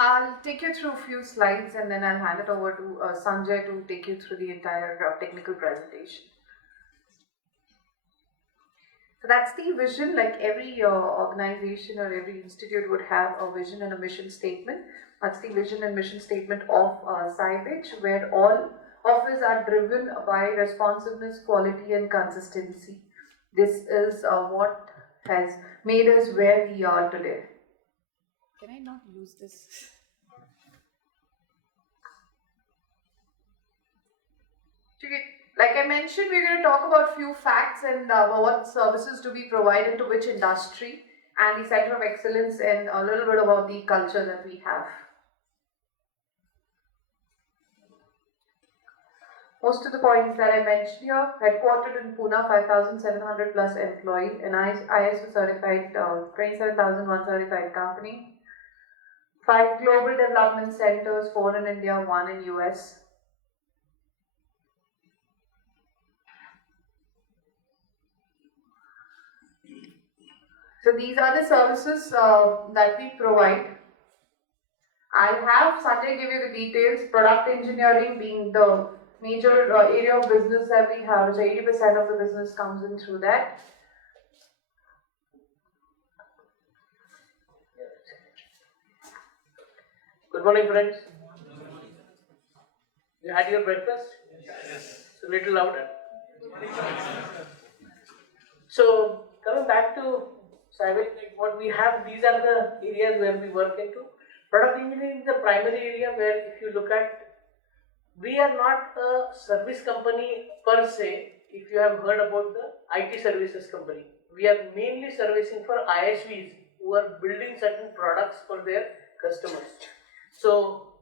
I'll take you through a few slides and then I'll hand it over to Sanjay to take you through the entire technical presentation. So that's the vision. Like every organization or every institute would have a vision and a mission statement. That's the vision and mission statement of Cybage, where all of us are driven by responsiveness, quality, and consistency. This is what has made us where we are today. Can I not use this? Like I mentioned, we're going to talk about few facts and what services do we provide into which industry and the center of excellence and a little bit about the culture that we have. Most of the points that I mentioned here, headquartered in Pune, 5,700 plus employees, an ISO certified 27,001 certified company, 5 global development centers, 4 in India, 1 in US. So these are the services that we provide. I'll have Sanjay give you the details. Product engineering being the major area of business that we have, so 80% of the business comes in through that. Good morning, friends. You had your breakfast? Yes. It's a little louder. So, coming back to Cybage, what we have, these are the areas where we work into. Product engineering is the primary area where, if you look at, we are not a service company per se. If you have heard about the IT services company, we are mainly servicing for ISVs who are building certain products for their customers. So,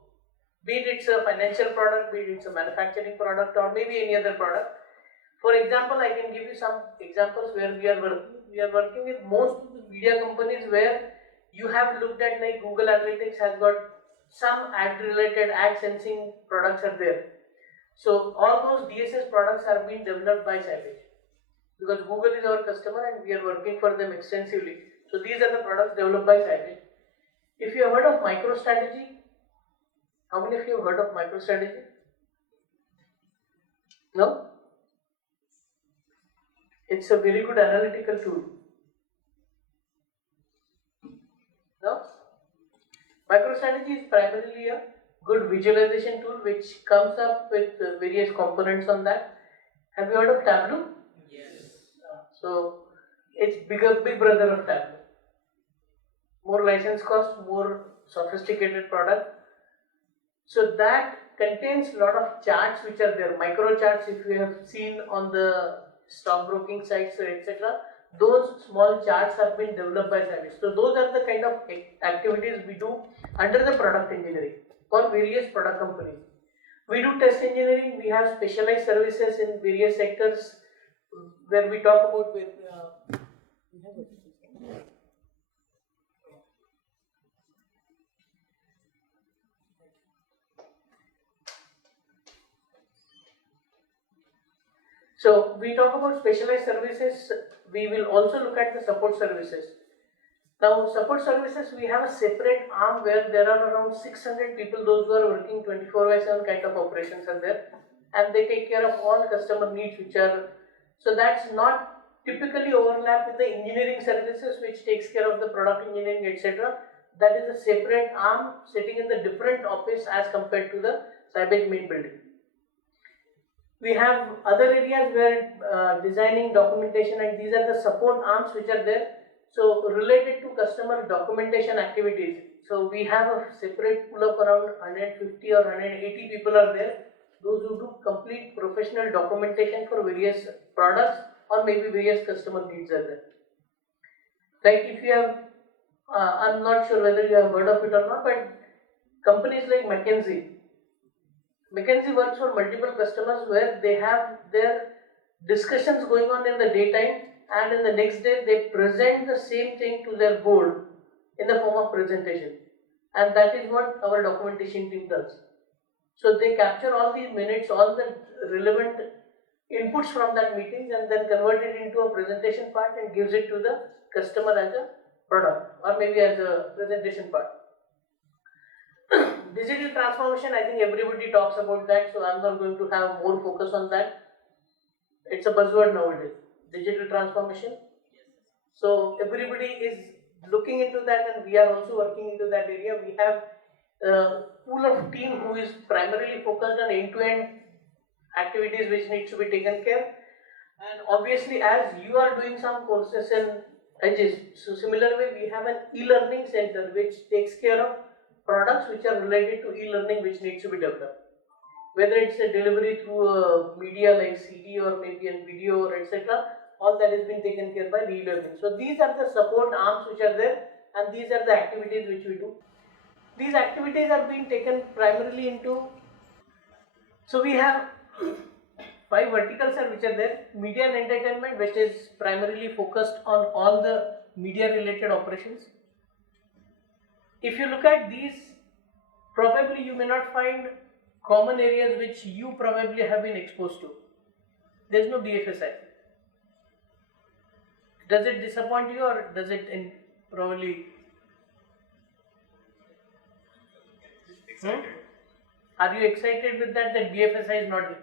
be it it's a financial product, be it it's a manufacturing product, or maybe any other product. For example, I can give you some examples where we are working. We are working with most of the media companies where you have looked at, like Google Analytics has got some ad-related, ad-sensing products are there. So all those DSS products are being developed by Cybage because Google is our customer and we are working for them extensively. So these are the products developed by Cybage. If you have heard of MicroStrategy, how many of you have heard of MicroStrategy? No? It's a very good analytical tool. No? MicroStrategy is primarily a good visualization tool which comes up with various components on that. Have you heard of Tableau? Yes. So it's big brother of Tableau. More license cost, more sophisticated product. So that contains a lot of charts which are there, micro charts if you have seen on the stockbroking sites, etc. Those small charts have been developed by Cybage. So those are the kind of activities we do under the product engineering for various product companies. We do test engineering, we have specialized services in various sectors where we talk about with so we talk about specialized services, we will also look at the support services. Now support services, we have a separate arm where there are around 600 people, those who are working 24/7 kind of operations are there, and they take care of all customer needs which are, so that's not typically overlap with the engineering services which takes care of the product engineering, etc. That is a separate arm sitting in the different office as compared to the Cybage main building. We have other areas where designing, documentation, and these are the support arms which are there. So related to customer documentation activities, so we have a separate pool of around 150 or 180 people are there, those who do complete professional documentation for various products or maybe various customer needs are there. Like if you have, I'm not sure whether you have heard of it or not, but companies like McKinsey works for multiple customers where they have their discussions going on in the daytime, and in the next day they present the same thing to their board in the form of presentation, and that is what our documentation team does. So they capture all these minutes, all the relevant inputs from that meeting, and then convert it into a presentation part and gives it to the customer as a product or maybe as a presentation part. digital transformation, I think everybody talks about that, so I'm not going to have more focus on that. It's a buzzword nowadays, digital transformation. So everybody is looking into that, and we are also working into that area. We have a pool of team who is primarily focused on end-to-end activities which needs to be taken care. And obviously, as you are doing some courses in Aegis, so similar way we have an e-learning center which takes care of products which are related to e-learning which needs to be developed. Whether it's a delivery through a media like CD or maybe a video or etc., all that has been taken care by the e-learning. So these are the support arms which are there, and these are the activities which we do. These activities are being taken primarily into, so we have 5 verticals are which are there. Media and entertainment, which is primarily focused on all the media related operations. If you look at these, probably you may not find common areas which you probably have been exposed to. There is no BFSI. Does it disappoint you, or does it probably? Are you excited with that BFSI is not there?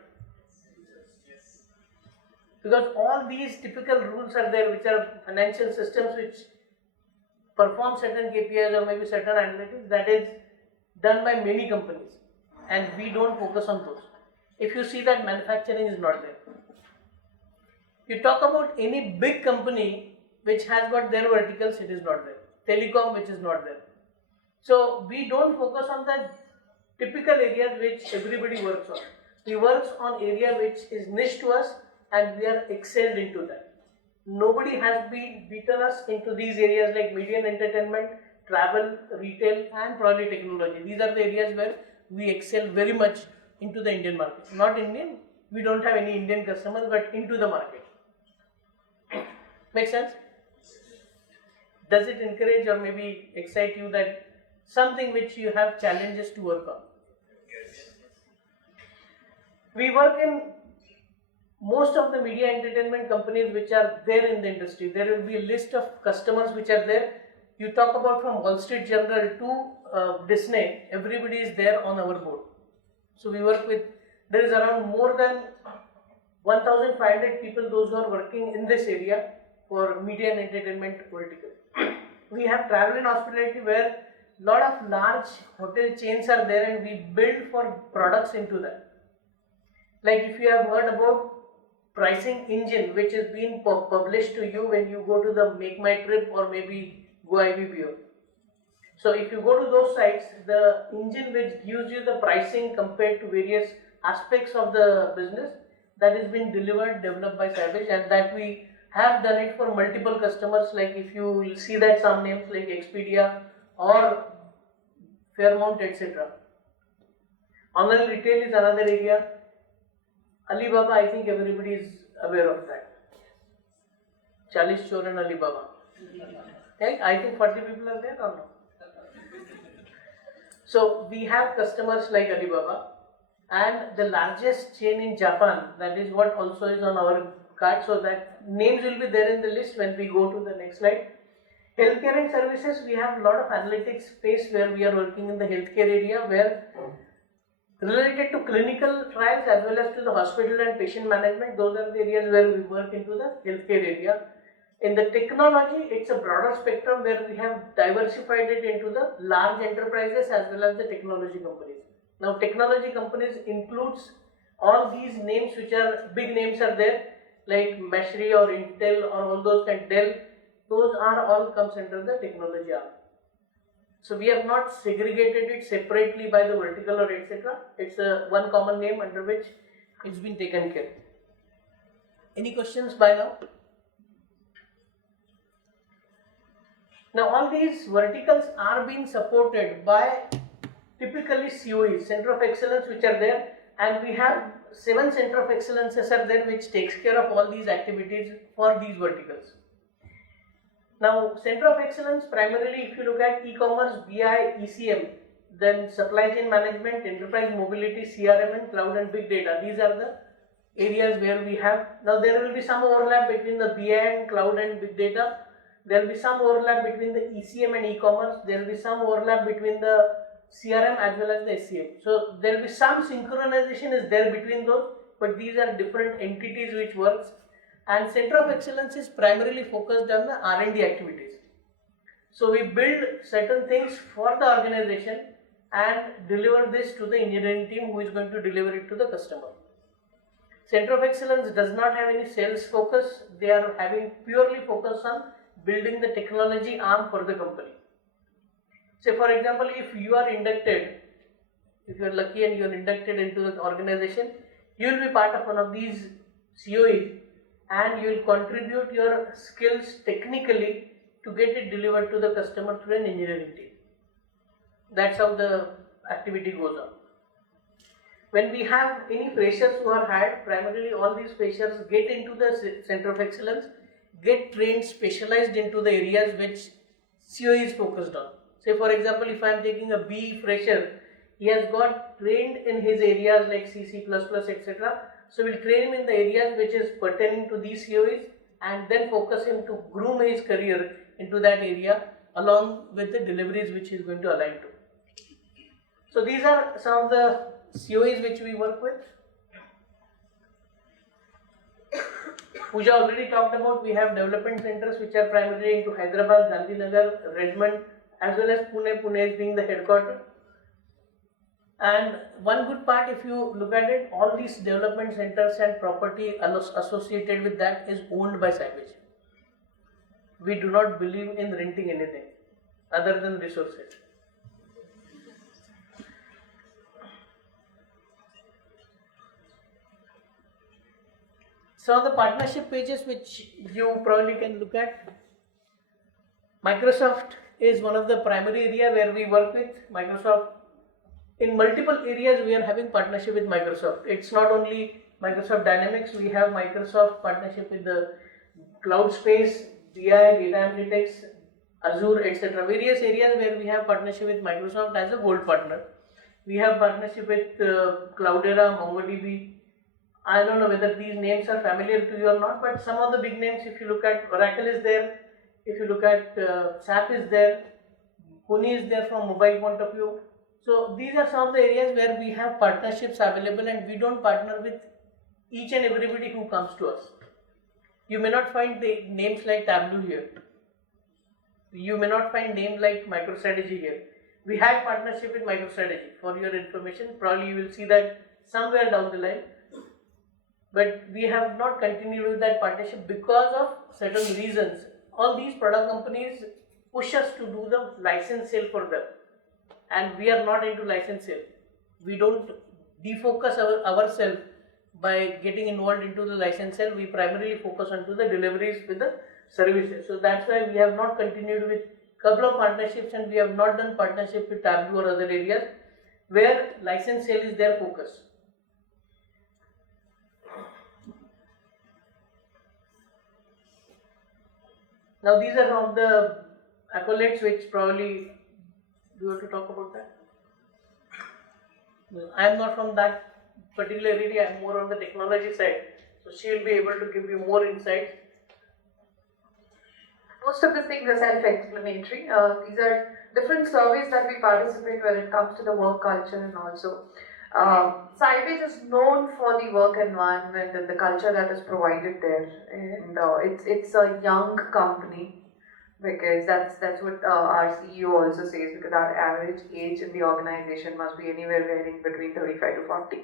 Because all these typical rules are there, which are financial systems which perform certain KPIs or maybe certain analytics, that is done by many companies, and we don't focus on those. If you see that manufacturing is not there. You talk about any big company which has got their verticals, it is not there. Telecom, which is not there. So we don't focus on the typical areas which everybody works on. We work on area which is niche to us, and we are excelled into that. Nobody has been beaten us into these areas like media and entertainment, travel, retail, and probably technology. These are the areas where we excel very much into the Indian market. Not Indian, we don't have any Indian customers, but into the market. Make sense? Does it encourage or maybe excite you that something which you have challenges to work on? Yes. We work in most of the media entertainment companies which are there in the industry. There will be a list of customers which are there. You talk about from Wall Street Journal to Disney, everybody is there on our board. So we work with, there is around more than 1,500 people, those who are working in this area for media and entertainment vertical. We have travel and hospitality where lot of large hotel chains are there, and we build for products into that. Like if you have heard about pricing engine which is being published to you when you go to the Make My Trip or maybe Go IBPO. So if you go to those sites, the engine which gives you the pricing compared to various aspects of the business, that is being developed by Cybage, and that we have done it for multiple customers. Like if you will see that some names like Expedia or Fairmount, etc. Online retail is another area. Alibaba, I think everybody is aware of that. Chalis Chor and Alibaba. Right? I think 40 people are there or no? So we have customers like Alibaba, and the largest chain in Japan, that is what also is on our card, so that names will be there in the list when we go to the next slide. Healthcare and services, we have a lot of analytics space where we are working in the healthcare area, where related to clinical trials as well as to the hospital and patient management, those are the areas where we work into the healthcare area. In the technology, it's a broader spectrum where we have diversified it into the large enterprises as well as the technology companies. Now technology companies includes all these names which are big names are there, like Mashri or Intel or all those kind, Dell, those are all comes under the technology arm. So we have not segregated it separately by the vertical or etc. It's a one common name under which it's been taken care. Any questions by now? Now all these verticals are being supported by typically COEs, Center of Excellence, which are there, and we have 7 Center of Excellences are there which takes care of all these activities for these verticals. Now Center of Excellence primarily, if you look at e-commerce, BI, ECM, then supply chain management, enterprise mobility, CRM, and cloud and big data. These are the areas where we have. Now there will be some overlap between the BI and cloud and big data. There will be some overlap between the ECM and e-commerce. There will be some overlap between the CRM as well as the SCM. So there will be some synchronization is there between those, but these are different entities which works. And Center of Excellence is primarily focused on the R&D activities. So we build certain things for the organization and deliver this to the engineering team who is going to deliver it to the customer. Center of Excellence does not have any sales focus. They are having purely focus on building the technology arm for the company. Say for example, if you are inducted, if you are lucky and you are inducted into the organization, you will be part of one of these COEs and you will contribute your skills technically to get it delivered to the customer through an engineering team. That's how the activity goes on. When we have any freshers who are hired, primarily all these freshers get into the Center of Excellence, get trained, specialized into the areas which COE is focused on. Say for example, if I am taking a B fresher, he has got trained in his areas like C, C++, etc. So we'll train him in the areas which is pertaining to these COEs and then focus him to groom his career into that area along with the deliveries which he is going to align to. So these are some of the COEs which we work with. Pooja already talked about, we have development centers which are primarily into Hyderabad, Gandhinagar, Redmond as well as Pune. Pune is being the headquarters. And one good part, if you look at it, all these development centers and property associated with that is owned by Cybage. We do not believe in renting anything other than resources. Some of the partnership pages which you probably can look at. Microsoft is one of the primary area where we work with Microsoft. In multiple areas we are having partnership with Microsoft. It's not only Microsoft Dynamics, we have Microsoft partnership with the cloud space, BI, data analytics, Azure, etc. Various areas where we have partnership with Microsoft as a gold partner. We have partnership with Cloudera, MongoDB. I don't know whether these names are familiar to you or not, but some of the big names, if you look at Oracle is there, if you look at SAP is there, Kuni is there from mobile point of view. So these are some of the areas where we have partnerships available and we don't partner with each and everybody who comes to us. You may not find the names like Tableau here. You may not find name like MicroStrategy here. We had partnership with MicroStrategy. For your information, probably you will see that somewhere down the line. But we have not continued with that partnership because of certain reasons. All these product companies push us to do the license sale for them. And we are not into license sale. We don't defocus ourselves by getting involved into the license sale. We primarily focus on to the deliveries with the services. So that's why we have not continued with couple of partnerships and we have not done partnership with Tableau or other areas where license sale is their focus. Now these are some of the accolades which probably, do you want to talk about that? I am not from that particular area, I am more on the technology side. So she will be able to give you more insights. Most of the things are self-explanatory. These are different surveys that we participate when it comes to the work culture and also. Cybage is known for the work environment and the culture that is provided there, and it's a young company because that's what our CEO also says, because our average age in the organization must be anywhere varying between 35 to 40.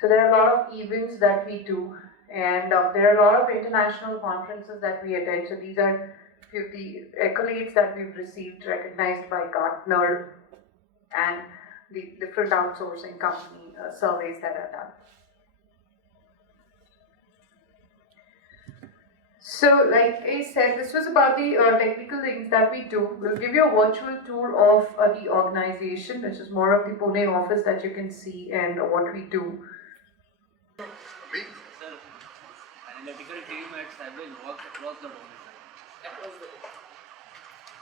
So there are a lot of events that we do, and there are a lot of international conferences that we attend. So these are few of the accolades that we've received, recognized by Gartner and the different outsourcing company surveys that are done. So, like I said, this was about the technical things that we do. We'll give you a virtual tour of the organization, which is more of the Pune office that you can see and what we do. Sir, analytical team at Cybage works across the domain. Across the board.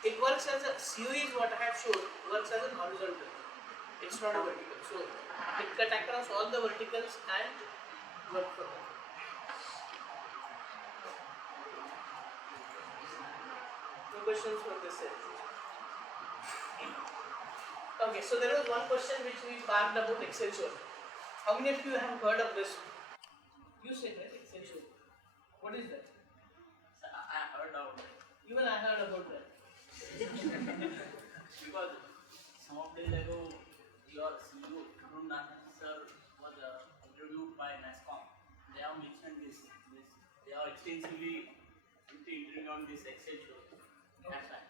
It works as a series, what I have shown, works as a horizontal. It's not a vertical. So it cut across all the verticals and work for them. No questions from this side. Okay, so there was one question which we parked about Excel show. How many of you have heard of this? You said right, Excel show. What is that? So I heard about it Even I heard about that. because some of days ago your CEO Arun Nahan sir was interviewed by NASCOM. They have mentioned this. They are extensively interviewing on this Excel show. That's why.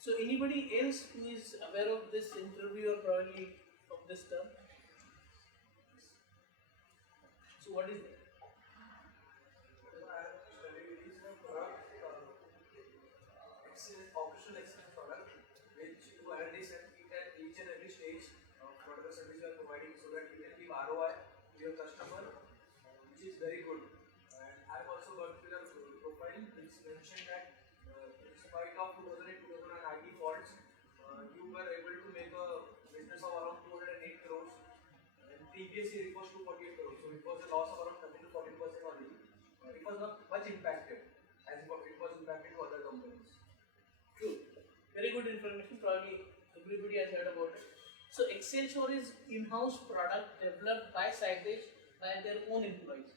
So anybody else who is aware of this interview or probably of this term? So what is that? Operational excellence product which you analyze it at each and every stage of whatever service you are providing so that you can give ROI to your customer, which is very good. And I've also got your profile which mentioned that in spite of 2008-2009 IT faults, you were able to make a business of around 208 crores and previous year it was 248 crores. So it was a loss of around 30 to 40% only. It was not much impacted as it was impacted to other companies. True. Very good information. Probably everybody has heard about it. So Excel Shore is in-house product developed by Cybage by their own employees.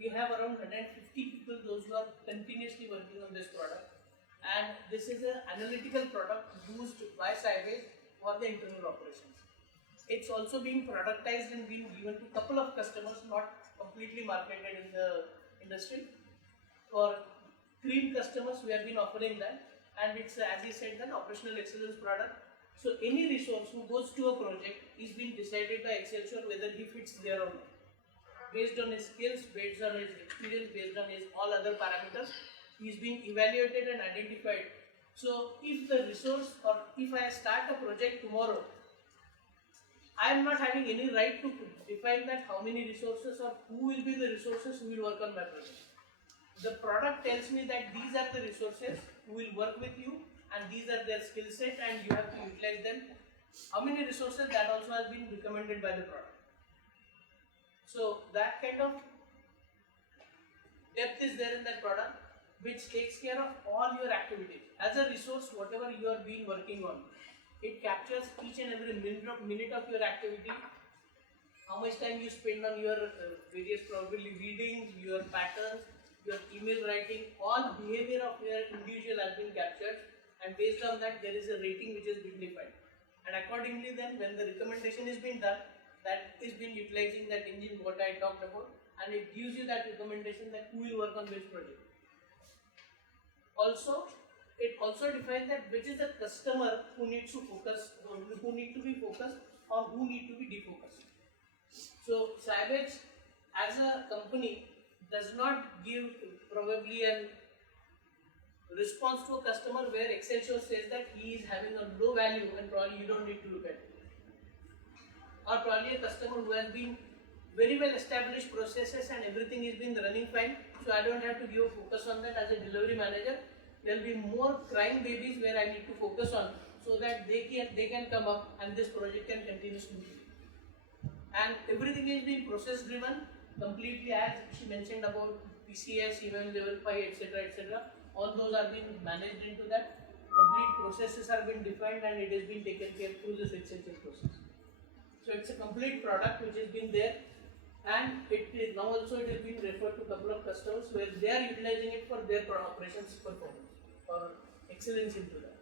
We have around 150 people, those who are continuously working on this product. And this is an analytical product used by Cybage for the internal operations. It's also being productized and being given to a couple of customers, not completely marketed in the industry. For cream customers, we have been offering that. And it's, as he said, an operational excellence product. So any resource who goes to a project is being decided by Excel Shore whether he fits there or not. Based on his skills, based on his experience, based on his all other parameters, he is being evaluated and identified. So if the resource, or if I start a project tomorrow, I am not having any right to define that how many resources or who will be the resources who will work on my project. The product tells me that these are the resources who will work with you and these are their skill set and you have to utilize them. How many resources, that also has been recommended by the product. So that kind of depth is there in that product which takes care of all your activities. As a resource, whatever you are being working on, it captures each and every minute of your activity, how much time you spend on your various probably readings, your patterns, your email writing, all behavior of your individual has been captured, and based on that there is a rating which has been defined. And accordingly then when the recommendation is being done, that is been utilizing that engine what I talked about, and it gives you that recommendation that who will work on which project. Also, it also defines that which is the customer who needs to focus, who need to be focused or who need to be defocused. So Cybage as a company does not give probably a response to a customer where Excel Show says that he is having a low value and probably you don't need to look at it. Or probably a customer who has been very well established processes and everything is been running fine, so I don't have to give a focus on that as a delivery manager. There will be more crying babies where I need to focus on so that they can come up and this project can continue smoothly. And everything is being process driven completely, as she mentioned about PCS, even level 5, etc. etc. All those are being managed into that. Complete processes are being defined and it has been taken care through this extension process. So it's a complete product which has been there, and it is now also it has been referred to a couple of customers where they are utilizing it for their operations performance or excellence into that.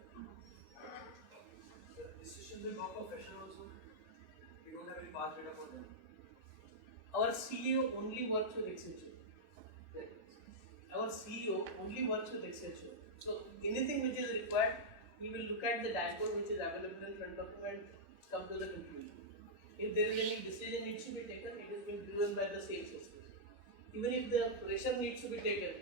The decisions will work for fashion also. We don't have any past data for them. Our CEO only works with Excel show. Our CEO only works with Excel show. So anything which is required, he will look at the dashboard which is available in front of him and come to the conclusion. If there is any decision needs to be taken, it is being driven by the sales system. Even if the fresher needs to be taken,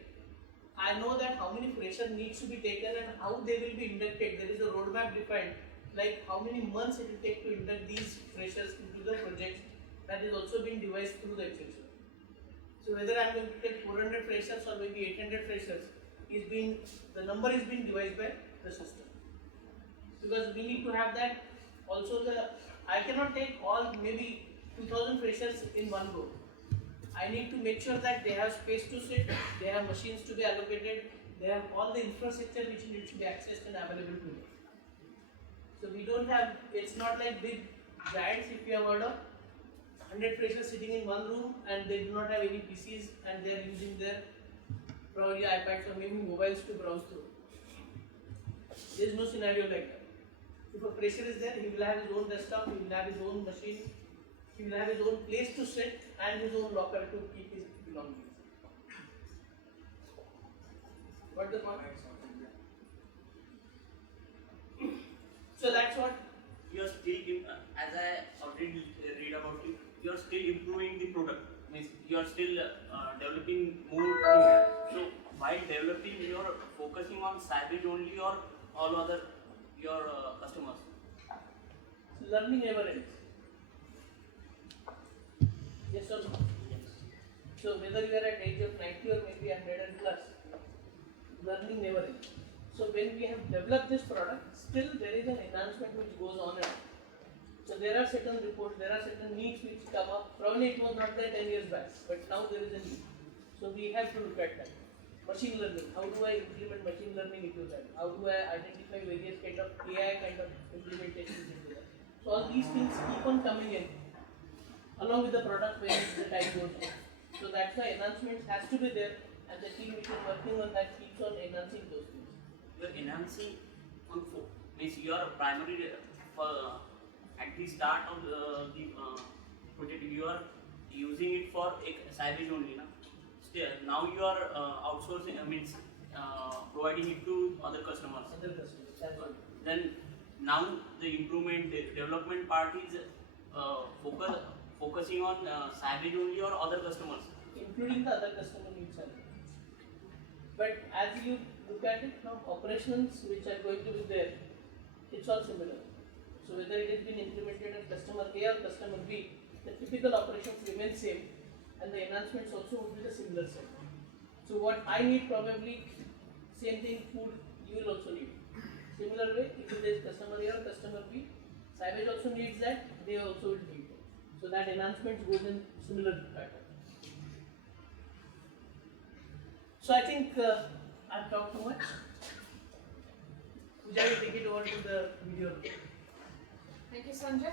I know that how many fresher needs to be taken and how they will be inducted. There is a roadmap defined, like how many months it will take to induct these freshers into the project. That is also being devised through the Excel show. So whether I am going to take 400 freshers or maybe 800 freshers, the number is being devised by the system. Because we need to have that. Also, I cannot take all maybe 2000 freshers in one go. I need to make sure that they have space to sit, they have machines to be allocated, they have all the infrastructure which needs to be accessed and available to them. So we don't have, it's not like big giants. If you have heard of 100 freshers sitting in one room and they do not have any PCs and they are using their probably iPads or maybe mobiles to browse through. There is no scenario like that. If a fresher is there, he will have his own desktop, he will have his own machine, he will have his own place to sit and his own locker to keep his belongings. What the point? So that's what you're still, as I already read about it, you're still improving the product. Means you're still developing more things. So while developing, you're focusing on Cybage only or all other your customers. learning never ends. Yes or no? Yes. So whether you are at age of 90 or maybe 100 and plus, learning never ends. So when we have developed this product, still there is an enhancement which goes on and on. So there are certain reports, there are certain needs which come up. Probably it was not there 10 years back, but now there is a need. So we have to look at that. Machine learning, how do I implement machine learning into that? How do I identify various kind of AI kind of implementations into that? So all these things keep on coming in along with the product when the time goes on. So that's why enhancements has to be there and the team which is working on that keeps on enhancing those things. You're enhancing on means you are primary at the start of the project you are using it for Cybage only, na? Still, now you are outsourcing. Means providing it to other customers. Other customers, that's all. Then now the improvement, the development part is focusing on Cybage only or other customers. Including the other customer needs as well. But as you look at it now, operations which are going to be there, it's all similar. So whether it has been implemented at customer A or customer B, the typical operations remain same and the enhancements also would be the similar same. So what I need probably, same thing food you will also need. Similar way, if there is customer A or customer B, Cybage also needs that, they also will need it. So that enhancements goes in similar pattern. So I think I've talked too much. Pooja will take it over to the video. Thank you, Sanjay.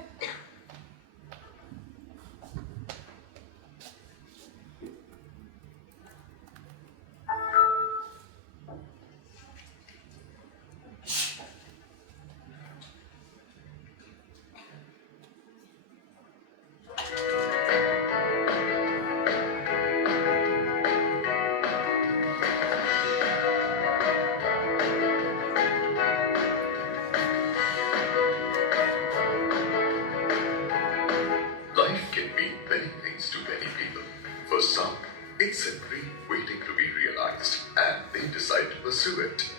Life can mean many things to many people. For some, it's simply waiting to be realized, and they decide to pursue it.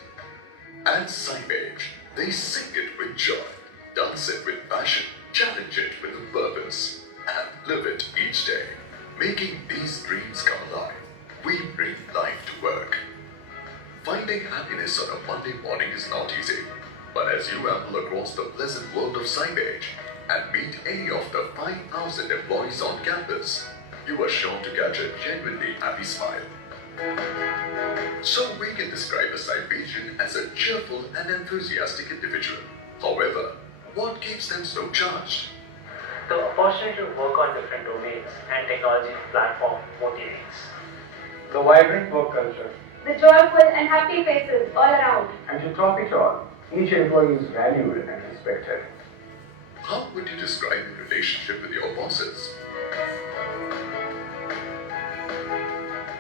At Cybage, they sing it with joy, dance it with passion, challenge it with a purpose, and live it each day, making these dreams come alive. We bring life to work. Finding happiness on a Monday morning is not easy, but as you amble across the pleasant world of Cybage and meet any of the 5,000 employees on campus, you are sure to catch a genuinely happy smile. So we can describe a Cybagean as a cheerful and enthusiastic individual. However, what keeps them so charged? The opportunity to work on different domains and technology platform motivates. The vibrant work culture. The joyful and happy faces all around. And to top it all, each employee is valued and respected. How would you describe the relationship with your bosses?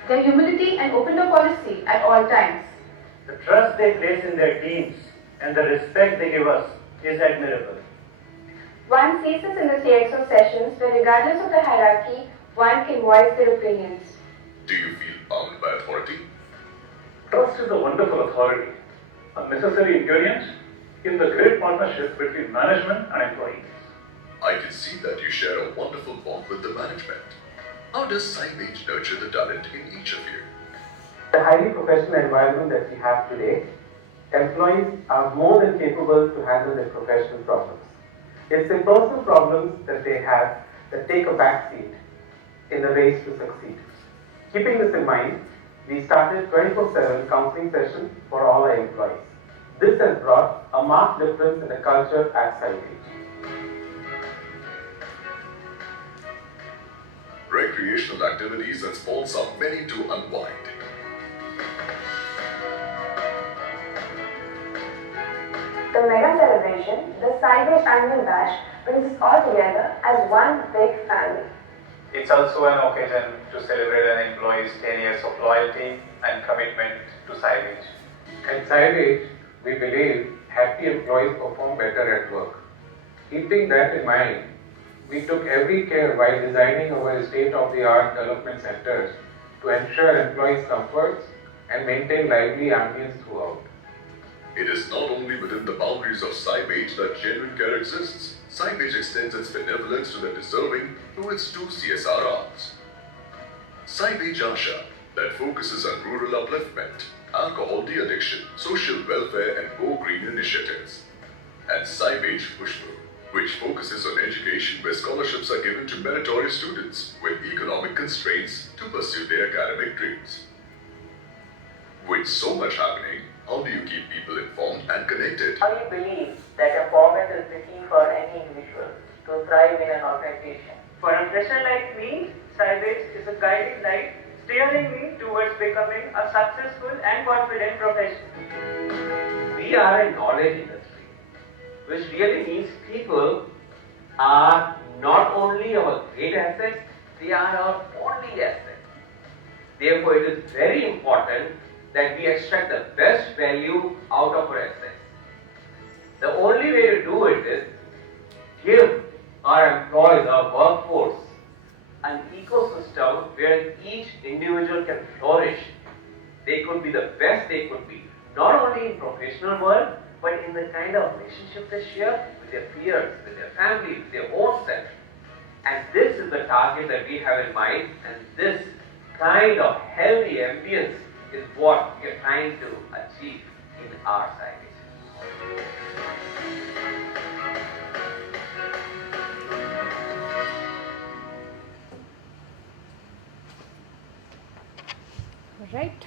Their humility and open door policy at all times. The trust they place in their teams and the respect they give us is admirable. One sees this in the CXO sessions where regardless of the hierarchy, one can voice their opinions. Do you feel bound by authority? Trust is a wonderful authority, a necessary ingredient in the great partnership between management and employees. I can see that you share a wonderful bond with the management. How does Cybage nurture the talent in each of you? The highly professional environment that we have today, employees are more than capable to handle their professional problems. It's the personal problems that they have that take a backseat in the race to succeed. Keeping this in mind, we started 24/7 counseling session for all our employees. This has brought a marked difference in the culture at Cybage. Recreational activities and sports are many to unwind. The mega celebration, the Cybage Annual Bash, brings us all together as one big family. It's also an occasion to celebrate an employee's 10 years of loyalty and commitment to Cybage. At Cybage, we believe happy employees perform better at work. Keeping that in mind, we took every care while designing our state-of-the-art development centers to ensure employees' comforts and maintain lively ambience throughout. It is not only within the boundaries of Cybage that genuine care exists. Cybage extends its benevolence to the deserving through its two CSR arms. Cybage Asha, that focuses on rural upliftment, alcohol de-addiction, social welfare and Go Green initiatives. And Cybage Pushpu, which focuses on education where scholarships are given to meritorious students with economic constraints to pursue their academic dreams. With so much happening, how do you keep people informed and connected? I believe that empowerment is the key for any individual to thrive in an organization. For a fresher like me, Cybage is a guiding light steering me towards becoming a successful and confident professional. We are a knowledge industry, which really means people are not only our great assets, they are our only assets. Therefore, it is very important that we extract the best value out of our assets. The only way to do it is give our employees, our workforce, an ecosystem where each individual can flourish. They could be the best they could be, not only in professional world, but in the kind of relationship they share with their peers, with their family, with their own self. And this is the target that we have in mind, and this kind of healthy ambience is what we are trying to achieve in our Cybage. Right.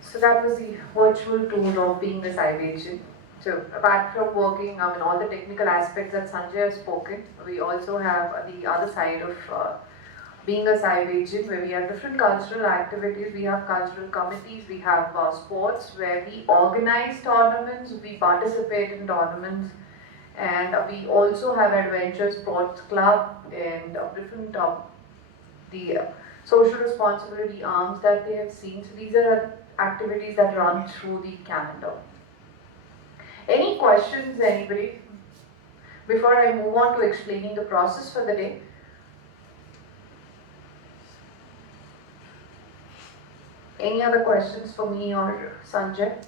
So that was the virtual tour of being a Cybage. So apart from working on all the technical aspects that Sanjay has spoken, we also have the other side of being a Cybage where we have different cultural activities. We have cultural committees, we have sports where we organize tournaments, we participate in tournaments, and we also have adventure sports club and different the social responsibility arms that they have seen. So these are activities that run through the calendar. Any questions, anybody? Before I move on to explaining the process for the day. Any other questions for me or Sanjay?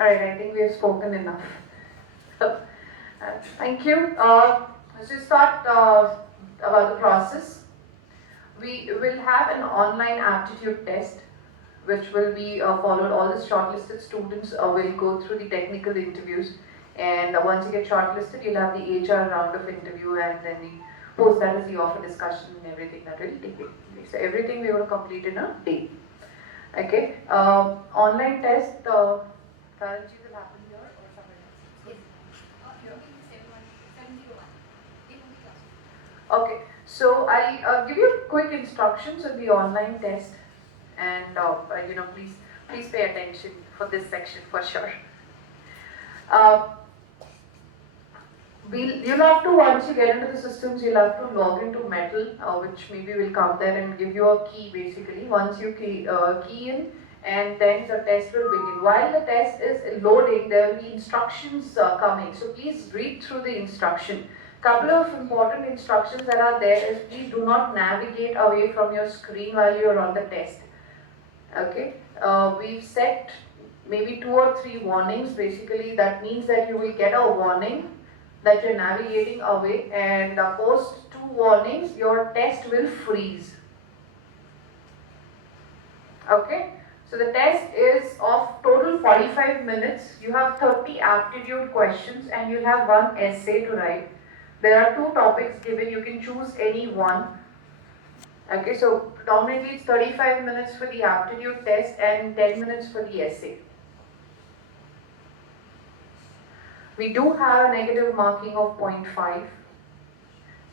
Alright, I think we have spoken enough. Thank you. Let's just start about the process. We will have an online aptitude test which will be followed. All the shortlisted students will go through the technical interviews, and once you get shortlisted, you'll have the HR round of interview, and then the post that is the offer discussion and everything that will take place. So everything we will complete in a day. Okay. Online test, Karanji will happen here or somewhere else? Yes. Okay, so I'll give you quick instructions on the online test, and please pay attention for this section for sure. You'll have to, once you get into the systems, you'll have to log into Metal, which maybe will come there and give you a key basically. Once you key in, and then the test will begin. While the test is loading, there will be instructions coming. So please read through the instruction. Couple of important instructions that are there is please do not navigate away from your screen while you are on the test. Okay, we've set maybe 2 or 3 warnings. Basically, that means that you will get a warning that you're navigating away, and post 2 warnings, your test will freeze. Okay, So the test is of total 45 minutes. You have 30 aptitude questions and you'll have one essay to write. There are 2 topics given, you can choose any one. Okay, so predominantly it's 35 minutes for the aptitude test and 10 minutes for the essay. We do have a negative marking of 0.5,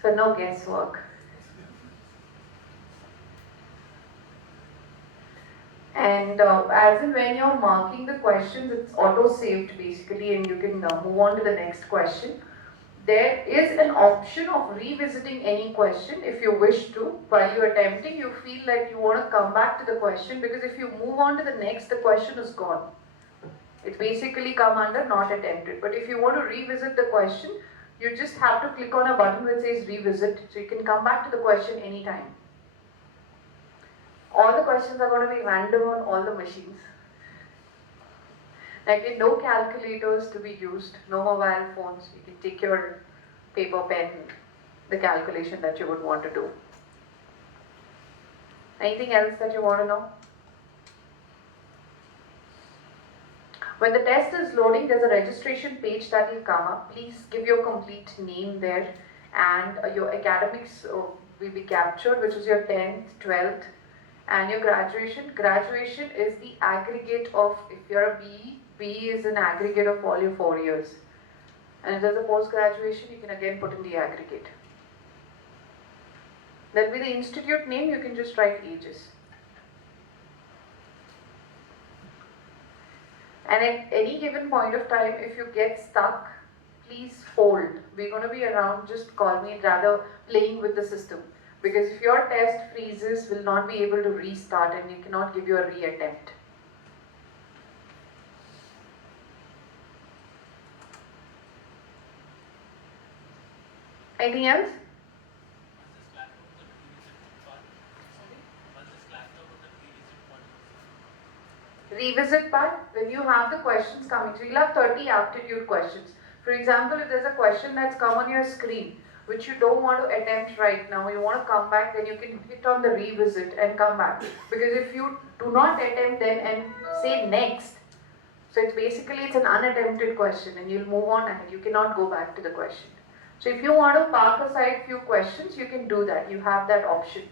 so no guesswork. And as in when you're marking the questions, it's auto-saved basically, and you can move on to the next question. There is an option of revisiting any question if you wish to. While you're attempting, you feel like you want to come back to the question, because if you move on to the next, the question is gone. It's basically come under not attempted. But if you want to revisit the question, you just have to click on a button which says revisit, so you can come back to the question anytime. All the questions are going to be random on all the machines. Like no calculators to be used, no mobile phones. You can take your paper, pen, the calculation that you would want to do. Anything else that you want to know? When the test is loading, there's a registration page that will come up. Please give your complete name there, and your academics will be captured, which is your 10th, 12th, and your graduation. Graduation is the aggregate of, if you're a BE, BE is an aggregate of all your 4 years. And if there's a post-graduation, you can again put in the aggregate. Then with the institute name, you can just write Aegis. And at any given point of time, if you get stuck, please hold. We're going to be around, just call me, rather playing with the system. Because if your test freezes, we'll not be able to restart and we cannot give you a re-attempt. Anything else? Revisit part, when you have the questions coming, so you'll have 30 aptitude questions. For example, if there's a question that's come on your screen, which you don't want to attempt right now, you want to come back, then you can hit on the revisit and come back. Because if you do not attempt then and say next, so it's an unattempted question and you'll move on ahead, you cannot go back to the question. So if you want to park aside few questions, you can do that, you have that option.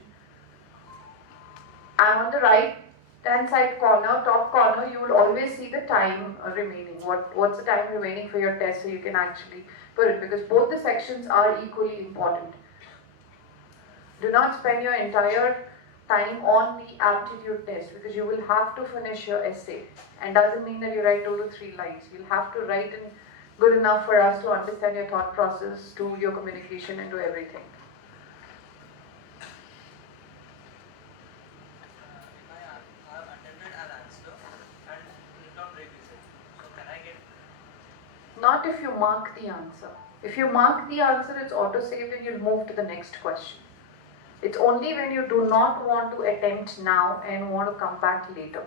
And on the right hand side corner, top corner, you will always see the time remaining. What's the time remaining for your test, so you can actually put it, because both the sections are equally important. Do not spend your entire time on the aptitude test, because you will have to finish your essay, and doesn't mean that you write 2 to 3 lines. You'll have to write in good enough for us to understand your thought process, to your communication, and to everything. Not if you mark the answer. If you mark the answer, it's auto-saved and you'll move to the next question. It's only when you do not want to attempt now and want to come back later,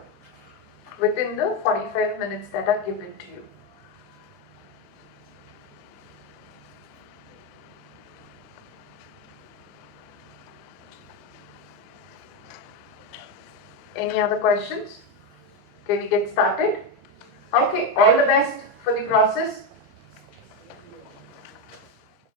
within the 45 minutes that are given to you. Any other questions? Can we get started? Okay, all the best for the process.